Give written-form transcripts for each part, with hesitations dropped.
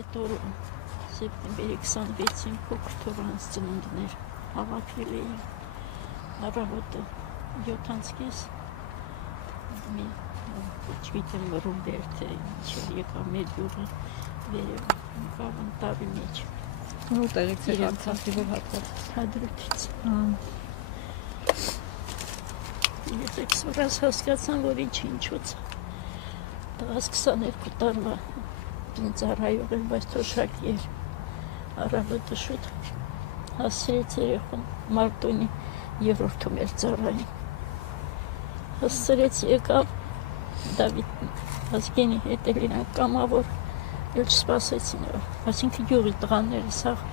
Հետո սեպտեմբերի 26-ին փոքր թորանց ծնունդներ հավաքվել էին առավոտը 7:30 մի չգիտեմ Ռոբերտ է ինչ եկավ մեր գյուղը վերև եկավ ընտավի մեջ որտեղից է Արցախի որ հատված Հադրութից ես էքսորաս հասկացան որ ինչոց տղաս 22 տարվա ծառայող էր բայց թոշակի էր առավոտը շուտ հասցրեց երեխուն մարտունի երրորդում էր ծառային հասցրեց եկավ Դավիթ Ազգենի հետ էլ իրանք կամավոր էլ չսպասեցին այսինքն գյուղի տղաները սաղ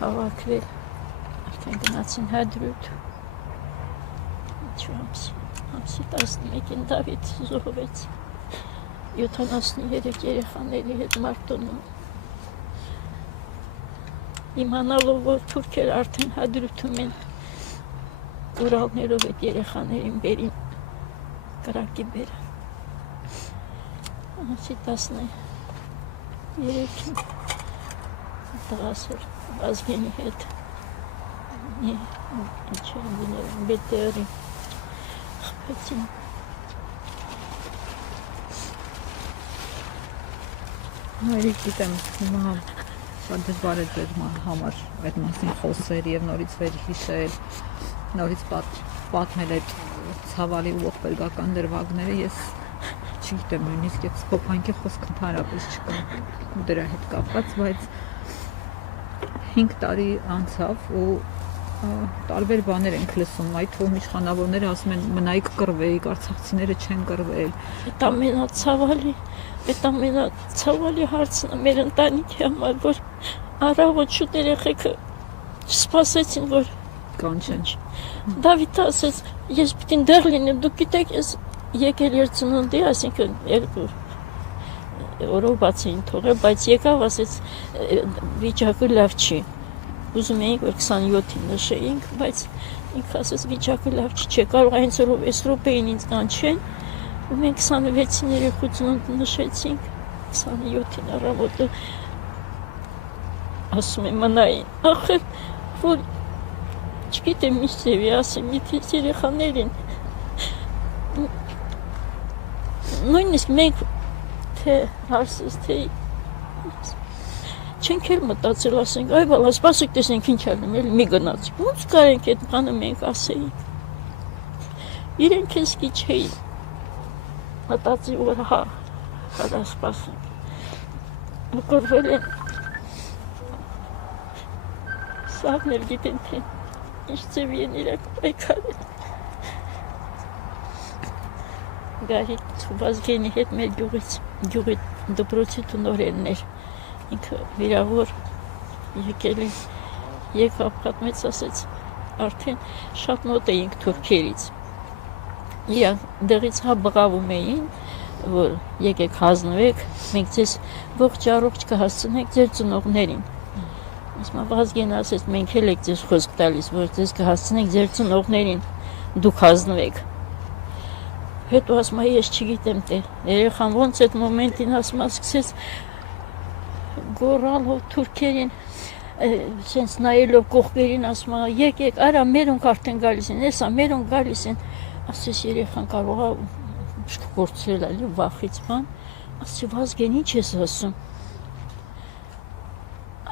հավաքվել արդեն գնացին Հադրութ ամսի 11-ին Դավիթ զոհվեց 73 երեխաների հետ մարտունում իմանալով որ թուրքեր արդեն Հադրութում են Ուրալներով այդ երեխաներին բերին կրակի բերան ամսի 13-ին տղաս էր Ազգենի հետ ինչ են գիներ բետերի խփեցին Հայրիկ գիտեմ հիմա շատ դժվար է ձեր համար այդ մասին խոսել եւ նորից վերհիշել նորից պատմել այդ ցավալի ու ողբերգական դրվագները ես չգիտեմ նույնիսկ այդ փոփանքի խոսք ընդհանրապես չկա դրա հետ կապված բայց 5 տարի անցավ ու տարբեր բաներ ենք լսում այդ թվում իշխանավորները ասում են մնայիք կռվեիք արցախցիները չեն կռվել այդ ամենացավալի հարցն է մեր ընտանիքի համար որ առավոտ շուտ երեխեքը չսպասեցին որ կանչեն Դավիթը ասեց ես պիտի դեռ լինեմ դուք գիտեք ես եկել էր ծնունդի այսինքն երկու օրով բաց էին թողել բայց եկավ ասեց վիճակը լավ չի ուզում էինք որ 27-ին նշեինք բայց ինքը ասեց վիճակը լավ չի կարող հենց օրով այս րոպեին ինձ կանչեն ու մենք 26-ին երեխու ծնունդ նշեցինք 27-ին առավոտը ասում եմ մնային ախր որ չգիտեմ ինչ ձևի ասեմ եթե երեխաներին նույնիսկ մենք թե հարսս թե չենք էլ մտածել ասենք այ բալա սպասեք տեսնենք ինչ ալնում էլ մի գնաց ոնց կարենք այդ բանը մենք ասեինք իրենք էս քիչ չէին մտածի որ հա հա սպասենք կորվել են սաղն էլ գիտեն թե ինչ ձևի են իրակ պայքարել Գարիկ Ազգենի հետ մեր գյուղի դպրոցի տնօրենն էր ինքը վիրավոր եկել է եկավ պատմեց ասեց արդեն շատ մոտ էինք թուրքերից իրանք դեղից հա բղավում էին որ եկեք հանձնվեք մենք ձեզ ողջ առողջ կհասցնենք ձեր ծնողներին ասма Ազգենը ասեց մենք էլ եք ձեզ խոսք տալիս որ ձեզ կհասցնենք ձեր ծնողներին դուք հանձնվեք հետո ասма ես չգիտեմ թե երեխան ոնց այդ մոմենտին ասма սկսեց գոռալ թուրքերին sense նայելով կողքերին ասում է եկեք արա մերոնք արդեն գալիս են էսա մերոնք գալիս են ասես երեխան կարող է գործել էլի վախից բան ասի Վազգեն ինչ ես ասում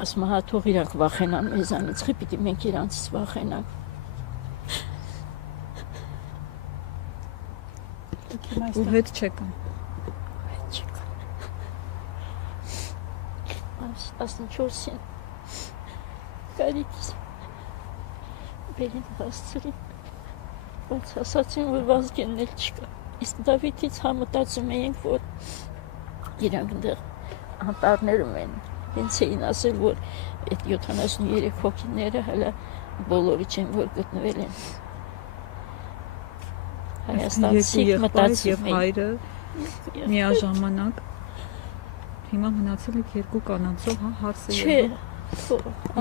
ասում է հա թող իրանք վախենան մեզանից խի պիտի մենք իրանցից վախենանք ու հետ չեկան 14-ին Կարիքս բերին հասցրին բայց ասացին որ Վազգենն էլ չկա իսկ Դավիթից համտածում էինք որ իրանք դեռ անտառներում են հենց էին ասել որ այդ 73 հոգիները հələ բոլորը չեն որ գտնվել են Հայաստանցի մտածում եւ հայրը միաժամանակ հիմա մնացել եք երկու կանանցով հա հարսը չէ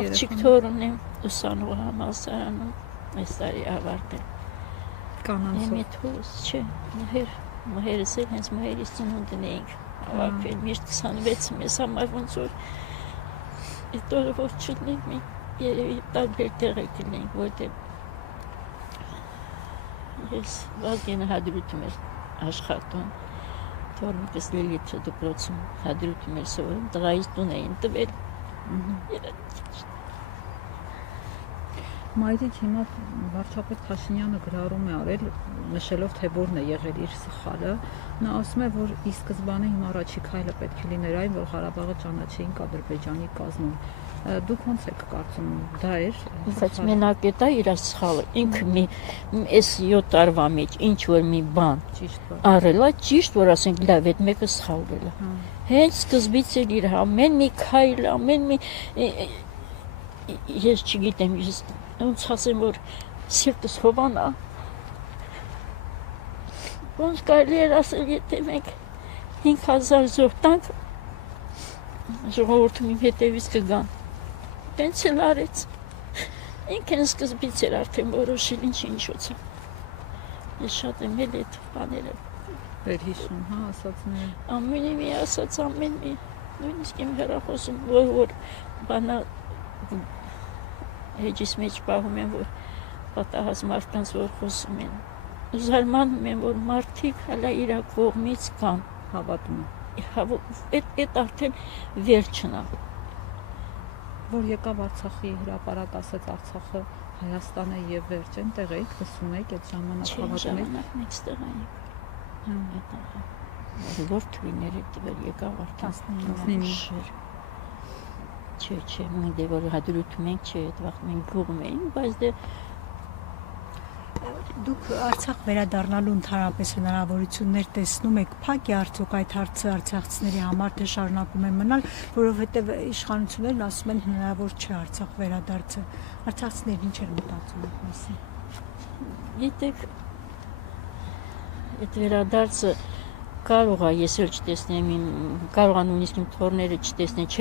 աղջիկ թորն եմ ուսանող համալսարանում այս տարի ավարտել կանանցով Էմի թոս չէ մահերս էլ հենց մահերից ծնունդն էինք հավաքվել, միշտ 26-ը մեզ համար ոնց որ այդ օրը որ չլինի, մի երևի տարբեր տեղեր կլինենք, որտեղ ես Վազգենը հադրութում էր աշխատում, թորմիկս Լիլիթը դպրոցում հադրութում էր սովորում, տղայից տուն էին տվել, Մայրիկ հիմա վարչապետ Փաշինյանը գրառում է արել, նշելով թե որն է եղել իր սխալը, նա ասում է, որ ի սկզբանե հիմա առաջի քայլը պետք է լիներ այն, որ Ղարաբաղը ճանաչեին Ադրբեջանի կազմում։ Դուք ոնց եք կարծում, դա էր։ Բայց մենակ է դա իր սխալը, ինքը մի այս 7 տարվա մեջ ինչ որ մի բան արել է, ճիշտ որ ասենք լավ, այդ մեկը սխալվել է։ Հենց սկզբից էլ իր ամեն մի քայլ, ամեն մի ես չգիտեմ, ես ոնց ասեմ, որ սիրտս հովանա։ Ոնց կարելի էր ասել, եթե մենք 5000 զոհ տանք, ժողովուրդը իմ հետևից կգան։ Տենց էլ արեց։ Ինքն սկզբից էր արդեն որոշել ինչոց է։ Ես շատ եմ էլ այդ բաները վերհիշում, հա, ասածները։ Ամենի մի ասած, ամեն մի, նույնիսկ իմ հեռախոսում, որ բանա Էջիս մեջ պահում են, որ պատահած մարդկանց որ խոսում են։ Ու զարմանում են, որ մարդիկ հալա իր կողմից կան։ Հավատում են։ Այդ արդեն վերջն է։ Որ եկավ Արցախի հրապարակ, ասեց Արցախը Հայաստան է եւ վերջ, այնտեղ եք լսում եք այդ ժամանակ հավատում եք։ Ժամանակն էստեղ այն։ Որ թույները դվել եկավ արդեն 19 Չէ, մենք դե որ հադրութում ենք, չէ, այդ վաղ մենք գողում էինք, բայց դե Դուք Արցախ վերադառնալու ընդհանրապես հնարավորություններ տեսնում եք, փակ է արդյոք այդ հարցը արցախցիների համար, թե շարունակում են մնալ, որովհետև իշխանություններն ասում են հնարավոր չէ Արցախ վերադարձը։ Արցախցիներն ինչ են մտածում այդ մասին։ Գիտեք, այդ վերադարձը կարող է, ես էլ չտեսնեմ, կարող է նույնիսկ իմ թորները չտեսնեն,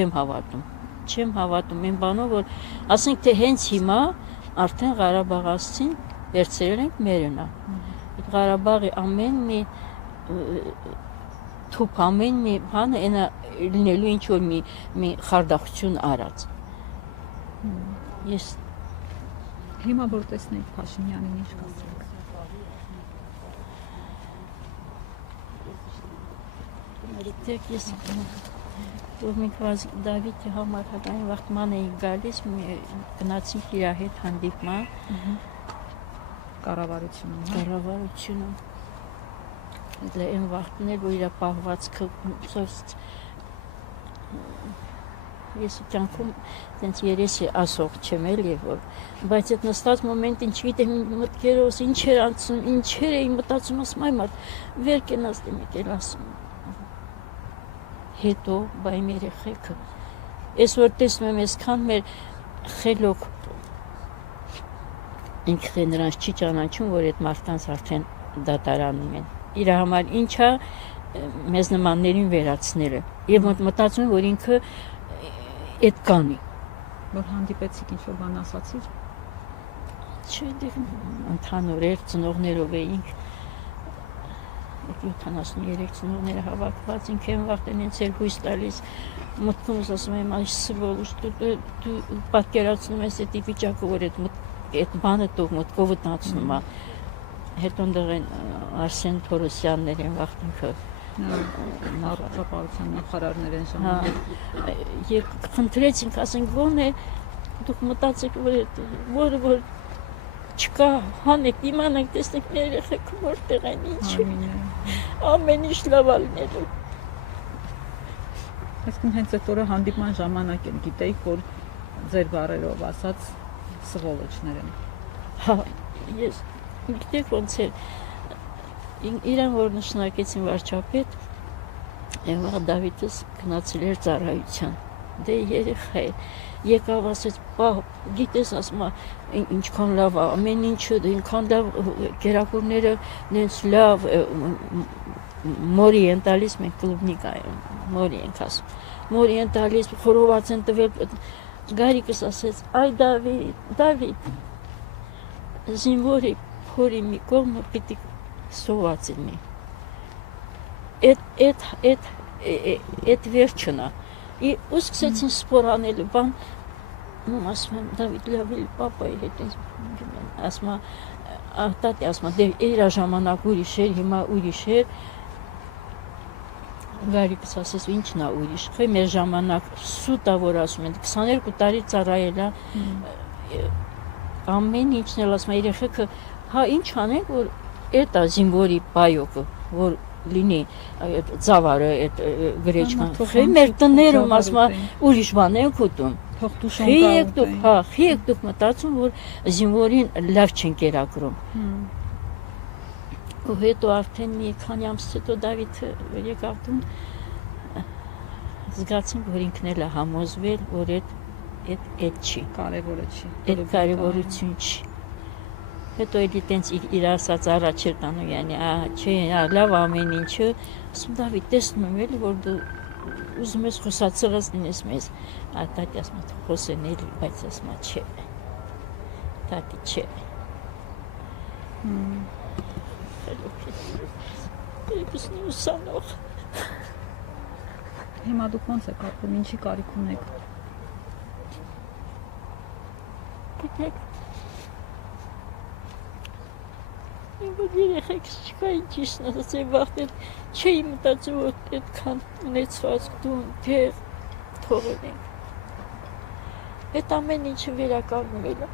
չեմ հավատում այն բանով, որ ասենք թե հենց հիմա արդեն Ղարաբաղացին վերցրել ենք մերնա։ Այդ Ղարաբաղի ամեն մի թուփ, ամեն մի բանը այնա լինելու ինչ որ մի խարդախություն արած։ Ես հիմա որ տեսնենք Փաշինյանին ինչ կասեք։ Գիտեք, ես որ մենք Դավիթի համար հակային վաղտման էի գալիս, գնացինք իր հետ հանդիպման կառավարությունում։ Դե այն վաղտն էր, որ իր պահվածքը ես կյանքում տենց երեսի ասող չեմ էլ եւ որ բայց այդ նստած մոմենտին չգիտեմ մտքերոս ինչ էր անցնում, ինչեր էի մտածում, ասում այ մարդ վեր կենաս դեմ եկել ասում հետո բայ մեր երեխեքը ես որ տեսնում եմ այսքան մեր խելոք ինքը նրանց չի ճանաչում որ այդ մարդկանց արդեն դատարանում են իր համար ինչա մեզ նմաններին վերացնելը եւ մտածում եմ որ ինքը այդ կանի որ հանդիպեցիք ինչ որ բան ասացիր չէ դե ընդհանուր էր ծնողներով էինք 73 ծնողները հավաքված ինքը են վաղտեն ինձ էր հույս տալիս մտքումս ասում եմ այս սվոլուշ դու պատկերացնում ես այդ վիճակը որ այդ բանը դու մտքովդ նացնում է հետո ընդեղ են Արսեն Թորոսյաններ են վաղտինքը Նախարարության նախարարներ են ժամանակ եւ խնդրեցինք ասենք ո՞ն է դուք մտածեք որ չկա հանեք իմանանք տեսնենք մեր երեխեքը որտեղ են ինչ ամեն ինչ լավ լինելու այսինքն հենց այդ օրը հանդիպման ժամանակ են գիտեիք որ ձեր բառերով ասած սվոլոչներ են հա ես գիտեք ոնց է իրան որ նշանակեցին վարչապետ Եվա Դավիթս գնացել էր ծառայության դե երեխա է եկավ ասեց պահ գիտես ասում ինչքան լավ ամեն ինչը այնքան լավ գերակուրները նենց լավ մորի են տալիս մենք կլուբնիկա մորի ենք ասում մորի են տալիս խորոված են տվել Գարիկս ասեց այ Դավիթ զինվորի փորի մի կողմը պիտի սոված լինի այդ այդ վերջն է։ Ու սկսեցին սպոր անել, բան, ասում եմ, Դավիթ լավ էլի պապայի հետ ասում տատի ասում դե իր ժամանակ ուրիշ էր, հիմա ուրիշ էր։ Գարիկս ասես ինչն է ուրիշ, խե մեր ժամանակ սուտ է, որ ասում են 22 տարի ծառայել է, ամեն ինչն էլ ասում է երեխեքը, հա ինչ անենք, որ այդ զինվորի պայոկը, որ լինի ծավարը, այդ գրեչկան, խե մեր տներում ասում է ուրիշ բան ենք ուտում։ Խի եք դուք մտածում, որ զինվորին լավ չեն կերակրում։ Ու հետո արդեն մի քանի ամս հետո Դավիթը եկավ տուն, զգացինք, որ ինքն էլ է համոզվել, որ այդ չի, կարևորը չի, այդ կարևորություն չի։ Հետո էլի տենց իր ասած առաջ էր տանում, յանի, չէ, լավ ամեն ինչը, ասում Դավիթ, տեսնում եմ էլի, որ դու ուզում ես խոսացրած լինես մեզ, տատի ասում է խոսեն էլի, բայց ասում է չէ, տատի չէ։ Էլիպիսնի ուսանող։ Հիմա դուք ոնց եք ապրում, ինչի կարիք ունեք։ Գիտեք, որ երեխեքս չկային ճիշտն ասած է վաղտել, չէի մտածում, որ այդքան ունեցվածք դուն դեղ թողել ենք։ Այդ ամեն ինչը վերականգնել է։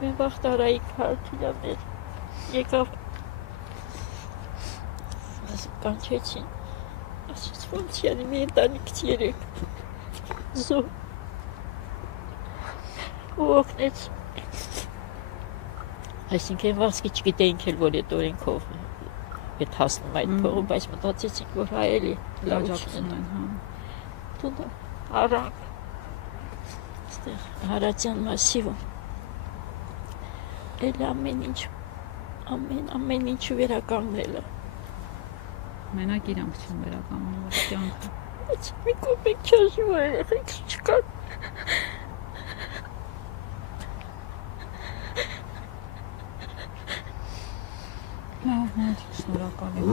Մեր վաղտ Արայիկ Հարթիլյաններ եկավ, կանչեցին, ասեց ոնց յանի մի ընտանիքից երեք զոհ ու օգնեց։ Այսինքն վասկի չգիտեինք էլ, որ այդ օրենքով հետ հասնում այդ փողը, բայց մտածեցինք, որ հայ էլի լաջակցում են, հա։ Տունը առանք, ստեղ Հարացյան մասիվում, էլ ամեն ինչը վերականգնել է։ Մենակ իրանք չեն վերականգնել կյանքը։ Բայց մի կոպեկ չաժի, որ երեխեքս չկան։ Լավ, շնորհակալ եմ։